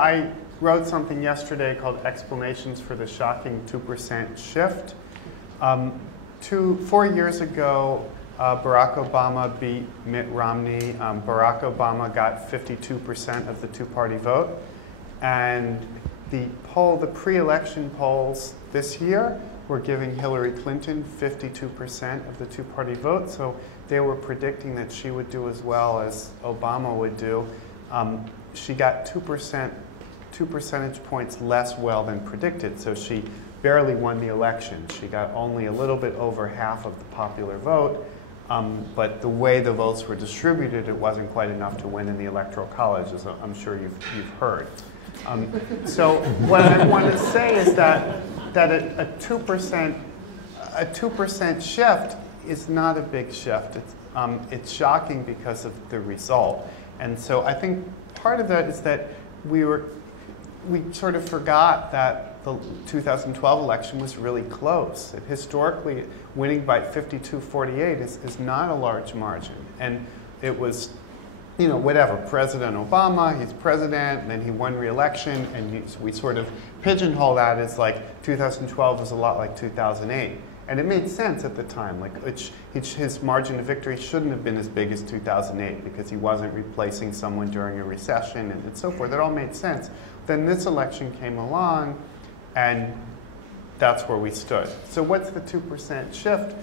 I wrote something yesterday called Explanations for the Shocking 2% Shift. 4 years ago, Barack Obama beat Mitt Romney. Barack Obama got 52% of the two-party vote. And the pre-election polls this year were giving Hillary Clinton 52% of the two-party vote. So they were predicting that she would do as well as Obama would do. She got 2 percentage points less well than predicted. So she barely won the election. She got only a little bit over half of the popular vote. But the way the votes were distributed, it wasn't quite enough to win in the Electoral College, as I'm sure you've heard. So what I want to say is that a 2% shift is not a big shift. It's shocking because of the result. And so I think part of that is that we sort of forgot that the 2012 election was really close. Historically, winning by 52-48 is not a large margin. And it was, whatever, President Obama, he's president, and then he won re-election, and we sort of pigeonhole that as like 2012 was a lot like 2008. And it made sense at the time. Like his margin of victory shouldn't have been as big as 2008 because he wasn't replacing someone during a recession and so forth. It all made sense. Then this election came along, and that's where we stood. So what's the 2% shift?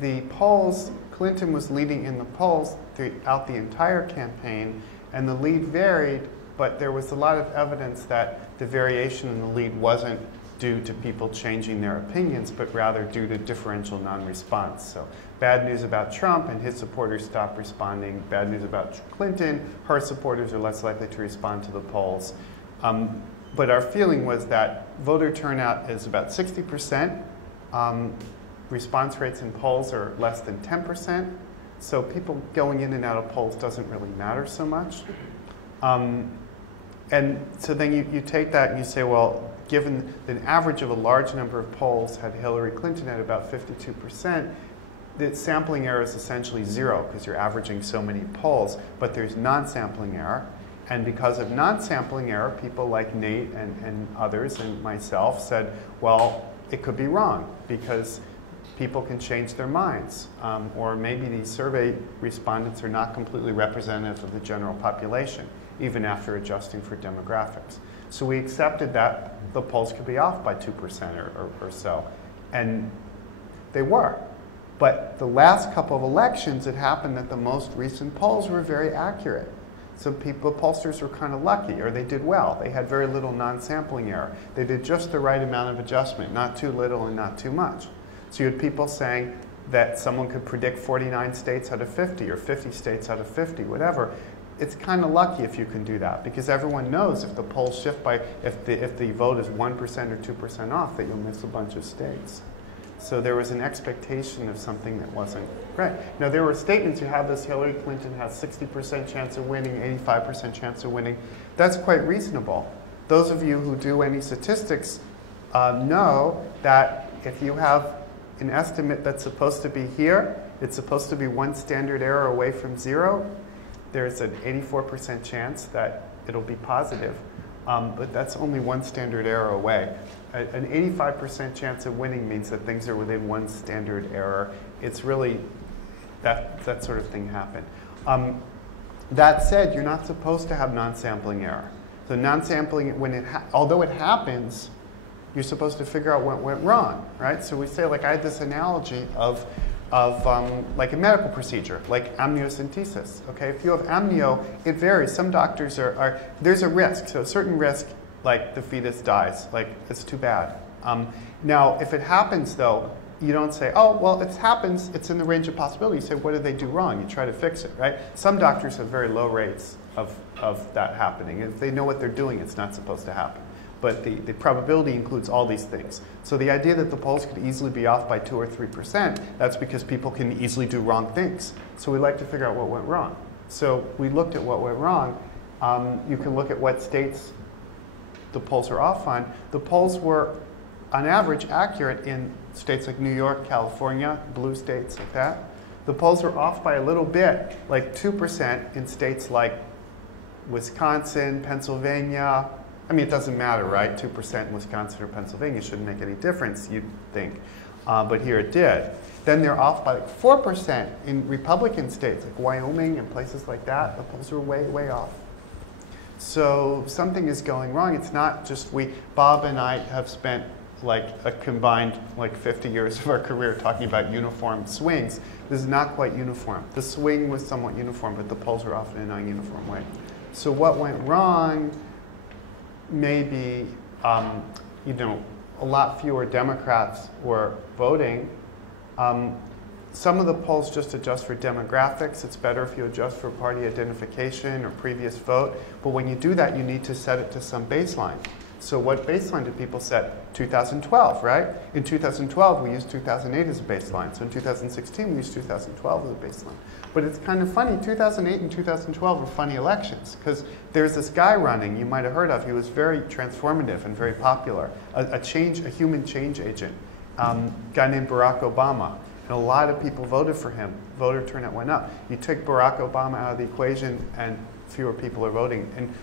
The polls, Clinton was leading in the polls throughout the entire campaign, and the lead varied, but there was a lot of evidence that the variation in the lead wasn't due to people changing their opinions, but rather due to differential non-response. So bad news about Trump, and his supporters stopped responding. Bad news about Clinton, her supporters are less likely to respond to the polls. But our feeling was that voter turnout is about 60%. Response rates in polls are less than 10%. So people going in and out of polls doesn't really matter so much. And so then you take that and you say, well, given the average of a large number of polls had Hillary Clinton at about 52%, the sampling error is essentially zero because you're averaging so many polls, but there's non-sampling error. And because of non-sampling error, people like Nate and others and myself said, well, it could be wrong because people can change their minds. Or maybe these survey respondents are not completely representative of the general population, even after adjusting for demographics. So we accepted that the polls could be off by 2% or so. And they were. But the last couple of elections, it happened that the most recent polls were very accurate. So pollsters were kind of lucky, or they did well. They had very little non-sampling error. They did just the right amount of adjustment, not too little and not too much. So you had people saying that someone could predict 49 states out of 50 or 50 states out of 50, whatever. It's kind of lucky if you can do that because everyone knows if the polls shift by, if the vote is 1% or 2% off, that you'll miss a bunch of states. So there was an expectation of something that wasn't right. Now there were statements, you have this, Hillary Clinton has 60% chance of winning, 85% chance of winning. That's quite reasonable. Those of you who do any statistics know that if you have an estimate that's supposed to be here, it's supposed to be one standard error away from zero, there's an 84% chance that it'll be positive. But that's only one standard error away. An 85% chance of winning means that things are within one standard error. It's really, that sort of thing happened. That said, you're not supposed to have non-sampling error. So non-sampling, although it happens, you're supposed to figure out what went wrong, right? So we say, like I had this analogy of like a medical procedure, like amniocentesis. Okay, if you have amnio, it varies. Some doctors there's a risk, so a certain risk, like the fetus dies, like it's too bad. Now, if it happens though, you don't say, oh, well, it happens, it's in the range of possibility. You say, what did they do wrong? You try to fix it, right? Some doctors have very low rates of that happening. If they know what they're doing, it's not supposed to happen. But the probability includes all these things. So the idea that the polls could easily be off by 2 or 3%, that's because people can easily do wrong things. So we like to figure out what went wrong. So we looked at what went wrong. You can look at what states the polls are off on. The polls were, on average, accurate in states like New York, California, blue states like that. The polls were off by a little bit, like 2% in states like Wisconsin, Pennsylvania. I mean, it doesn't matter, right? 2% in Wisconsin or Pennsylvania shouldn't make any difference, you'd think. But here it did. Then they're off by like 4% in Republican states, like Wyoming and places like that. The polls are way, way off. So something is going wrong. It's not just Bob and I have spent like a combined like 50 years of our career talking about uniform swings. This is not quite uniform. The swing was somewhat uniform, but the polls are often in a non-uniform way. So what went wrong? Maybe, you know, a lot fewer Democrats were voting. Some of the polls just adjust for demographics. It's better if you adjust for party identification or previous vote. But when you do that, you need to set it to some baseline. So what baseline did people set? 2012, right? In 2012, we used 2008 as a baseline. So in 2016, we used 2012 as a baseline. But it's kind of funny, 2008 and 2012 were funny elections because there's this guy running you might have heard of. He was very transformative and very popular, a human change agent, guy named Barack Obama. And a lot of people voted for him. Voter turnout went up. You take Barack Obama out of the equation and fewer people are voting. And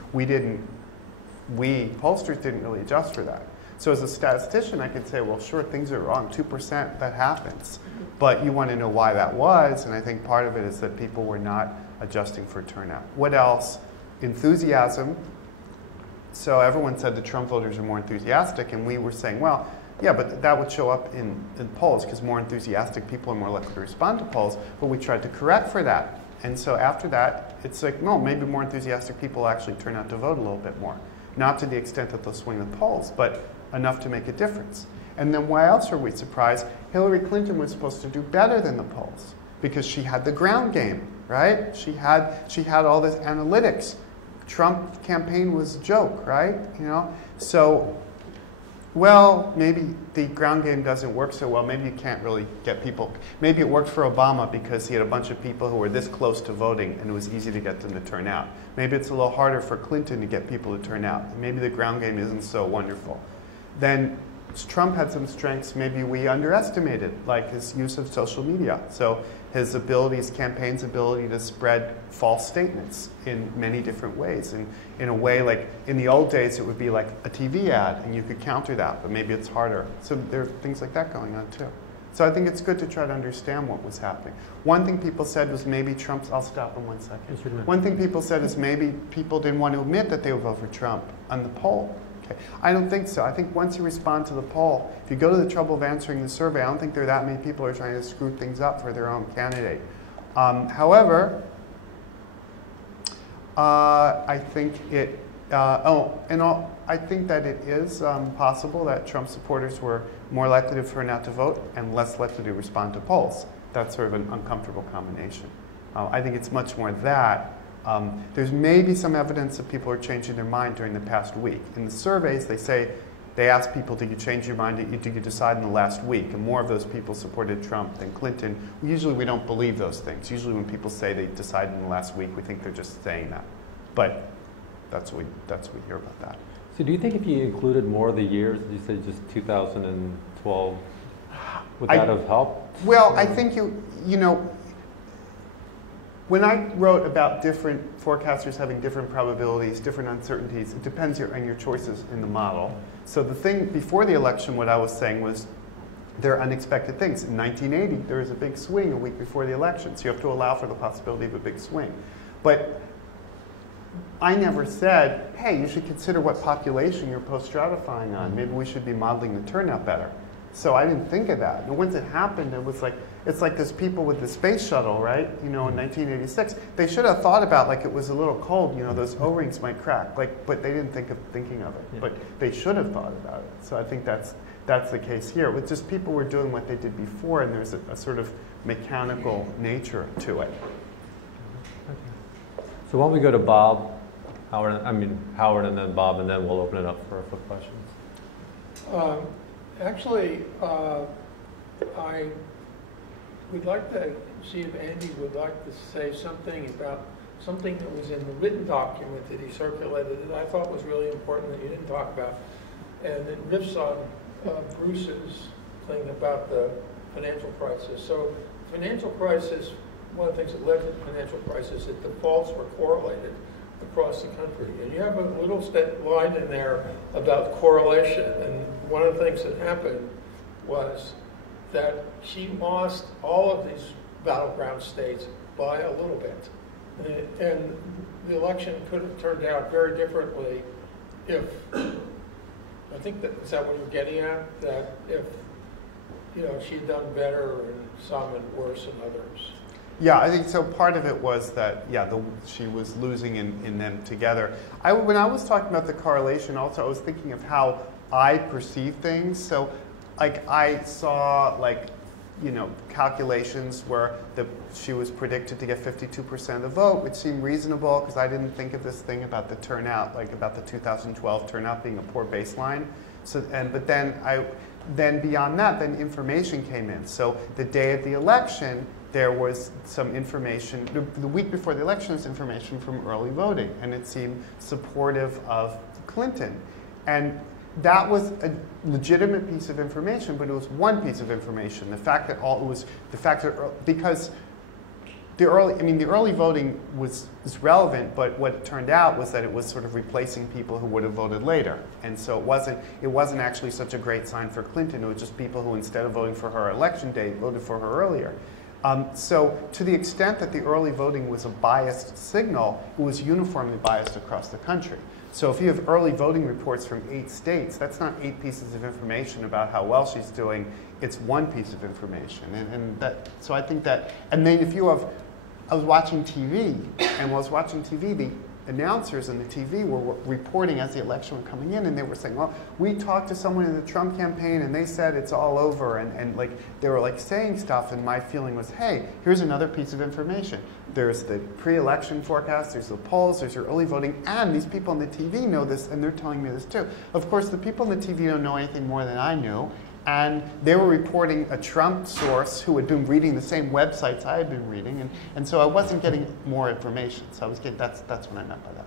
pollsters didn't really adjust for that. So as a statistician, I could say, well, sure, things are wrong. 2%, that happens. But you want to know why that was, and I think part of it is that people were not adjusting for turnout. What else? Enthusiasm. So everyone said the Trump voters are more enthusiastic, and we were saying, well, yeah, but that would show up in polls, because more enthusiastic people are more likely to respond to polls, but we tried to correct for that. And so after that, it's like, no, maybe more enthusiastic people actually turn out to vote a little bit more. Not to the extent that they'll swing the polls, but enough to make a difference. And then why else are we surprised? Hillary Clinton was supposed to do better than the polls because she had the ground game, right? She had all this analytics. Trump campaign was a joke, right? You know, so well, maybe the ground game doesn't work so well. Maybe you can't really get people. Maybe it worked for Obama because he had a bunch of people who were this close to voting and it was easy to get them to turn out. Maybe it's a little harder for Clinton to get people to turn out. Maybe the ground game isn't so wonderful. Then Trump had some strengths maybe we underestimated, like his use of social media. So his campaign's ability to spread false statements in many different ways. And in a way, like in the old days, it would be like a TV ad, and you could counter that, but maybe it's harder. So there are things like that going on, too. So I think it's good to try to understand what was happening. One thing people said was maybe I'll stop in 1 second. One thing people said is maybe people didn't want to admit that they would vote for Trump on the poll. Okay. I don't think so. I think once you respond to the poll, if you go to the trouble of answering the survey, I don't think there are that many people who are trying to screw things up for their own candidate. However, I think I think that it is possible that Trump supporters were more likely to turn out to vote and less likely to respond to polls. That's sort of an uncomfortable combination. I think it's much more that. There's maybe some evidence that people are changing their mind during the past week. In the surveys, they ask people, did you change your mind? Did you decide in the last week? And more of those people supported Trump than Clinton. Usually we don't believe those things. Usually when people say they decided in the last week, we think they're just saying that. But that's what we hear about that. So do you think if you included more of the years, you said just 2012, would that have helped? Well, I think you know, when I wrote about different forecasters having different probabilities, different uncertainties, it depends on your choices in the model. So the thing before the election, what I was saying was there are unexpected things. In 1980, there was a big swing a week before the election, so you have to allow for the possibility of a big swing. But I never said, hey, you should consider what population you're post-stratifying on. Maybe we should be modeling the turnout better. So I didn't think of that. And once it happened, it was like, it's like those people with the space shuttle, right? You know, in 1986, they should have thought about, like, it was a little cold, you know, those O-rings might crack, like, but they didn't think of thinking of it. Yeah. But they should have thought about it. So I think that's the case here. With just people were doing what they did before, and there's a sort of mechanical nature to it. Okay. So why don't we go to Bob, Howard, and then Bob, and then we'll open it up for questions. Actually, I would like to see if Andy would like to say something about something that was in the written document that he circulated that I thought was really important that you didn't talk about. And it riffs on Bruce's thing about the financial crisis. So financial crisis, one of the things that led to the financial crisis is that defaults were correlated across the country. And you have a little line in there about correlation. And one of the things that happened was that she lost all of these battleground states by a little bit. And the election could have turned out very differently if, I think that, is that what you're getting at? That if, she'd done better in some and worse in others. Yeah, I think so. Part of it was that, she was losing in them together. When I was talking about the correlation, also, I was thinking of how I perceive things. So, like, I saw, like, calculations where she was predicted to get 52% of the vote, which seemed reasonable because I didn't think of this thing about the turnout, like about the 2012 turnout being a poor baseline. So, but then beyond that, then information came in. So the day of the election, there was some information. The week before the election, was information from early voting, and it seemed supportive of Clinton. And that was a legitimate piece of information, but it was one piece of information. The fact that because the early voting was relevant, but what it turned out was that it was sort of replacing people who would have voted later, and so it wasn't actually such a great sign for Clinton. It was just people who, instead of voting for her election day, voted for her earlier. So to the extent that the early voting was a biased signal, it was uniformly biased across the country. So if you have early voting reports from 8 states, that's not 8 pieces of information about how well she's doing. It's one piece of information. So I think that, and then if you have, I was watching TV, and while I was watching TV, the announcers on the TV were reporting as the election was coming in, and they were saying, well, we talked to someone in the Trump campaign, and they said it's all over, and like they were like saying stuff, and my feeling was, hey, here's another piece of information. There's the pre-election forecast, there's the polls, there's your early voting, and these people on the TV know this, and they're telling me this too. Of course, the people on the TV don't know anything more than I knew, and they were reporting a Trump source who had been reading the same websites I had been reading, and so I wasn't getting more information. So I was getting, that's what I meant by that.